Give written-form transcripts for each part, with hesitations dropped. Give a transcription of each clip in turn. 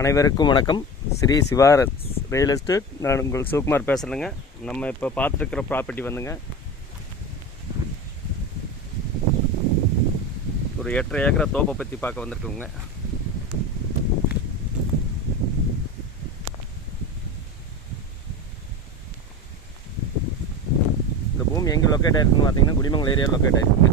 அனைவருக்கும் வணக்கம். Sri Siva real estate. நான் உங்கள் சிவகுமார் பேசுகிறேங்க. நம்ம இப்போ பார்த்துருக்கிற ப்ராப்பர்ட்டி வந்துங்க ஒரு 8.5 ஏக்கரா தோப்பை பற்றி பார்க்க வந்திருக்குங்க. இந்த பூமி எங்கே லொக்கேட் ஆகிருக்குன்னு பார்த்தீங்கன்னா குடிமங்கலம் ஏரியா லொக்கேட் ஆகிருக்குங்க.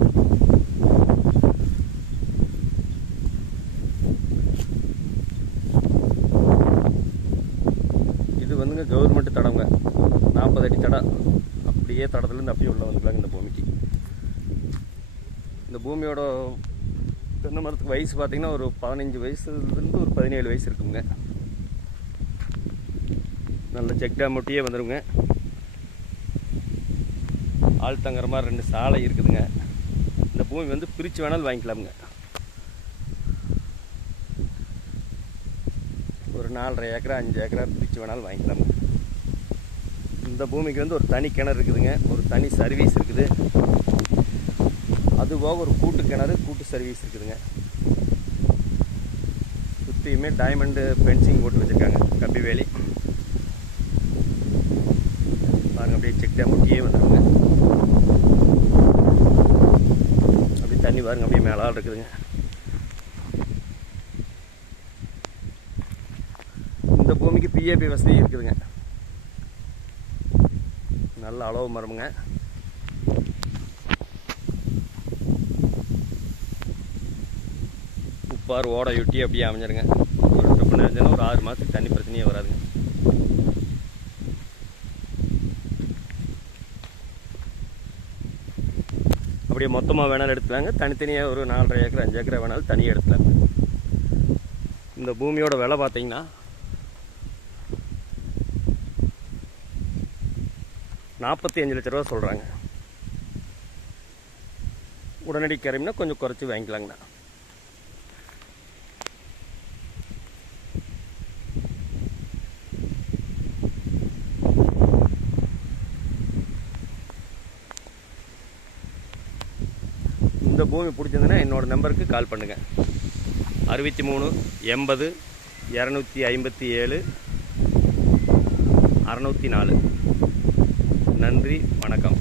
இது வந்துங்க கவர்மெண்ட் தடங்க, 40 அடி தடம். அப்படியே தடத்துலேருந்து அப்படியே உள்ள வந்துக்கலாங்க. இந்த பூமிக்கு, இந்த பூமியோட தென்னை மரத்துக்கு வயசு பார்த்திங்கன்னா ஒரு 15 வயசுலேருந்து ஒரு 17 வயசு இருக்குங்க. நல்ல செக் டேம் ஒட்டியே வந்துடுங்க. ஆள் தங்குற மாதிரி 2 சாலை இருக்குதுங்க. இந்த பூமி வந்து பிரித்து வேணாலும் வாங்கிக்கலாமுங்க. ஒரு 4.5 ஏக்கரா 5 ஏக்கரா பிரித்து வேணாலும் வாங்கிக்கலாமுங்க. இந்த பூமிக்கு வந்து ஒரு தனி கிணறு இருக்குதுங்க, ஒரு தனி சர்வீஸ் இருக்குது. அதுபோக ஒரு கூட்டு கிணறு, கூட்டு சர்வீஸ் இருக்குதுங்க. சுற்றியுமே டைமண்டு ஃபென்சிங் போட்டு வச்சுருக்காங்க, கம்பி வேலி பாருங்கள். அப்படியே செக் டேம் ஒட்டியே வந்துடுங்க. அப்படியே தண்ணி பாருங்கள், அப்படியே மேலால் இருக்குதுங்க. இந்த பூமிக்கு பிஏபி வசதி இருக்குதுங்க. நல்ல அளவு மரமுங்க. உப்பாறு ஓடையொட்டி அப்படியே அமைஞ்சிருங்க. ஒரு ட்ரிப்பு நிறைஞ்சதுன்னா ஒரு 6 மாதத்துக்கு தண்ணி பிரச்சனையே வராதுங்க. அப்படியே மொத்தமாக வேணாலும் எடுத்துக்கலாங்க. தனித்தனியாக ஒரு 4.5 ஏக்கர் 5 ஏக்கரை வேணாலும் தனியாக எடுத்துக்கலாங்க. இந்த பூமியோட விலை பார்த்தீங்கன்னா 45 லட்ச ரூபா சொல்கிறாங்க. உடனடி கரைம்னா கொஞ்சம் குறைச்சி வாங்கிக்கலாங்கண்ணா. இந்த பூமி பிடிச்சிருந்ததுன்னா என்னோடய நம்பருக்கு கால் பண்ணுங்கள். 63 80 257 604. நன்றி, வணக்கம்.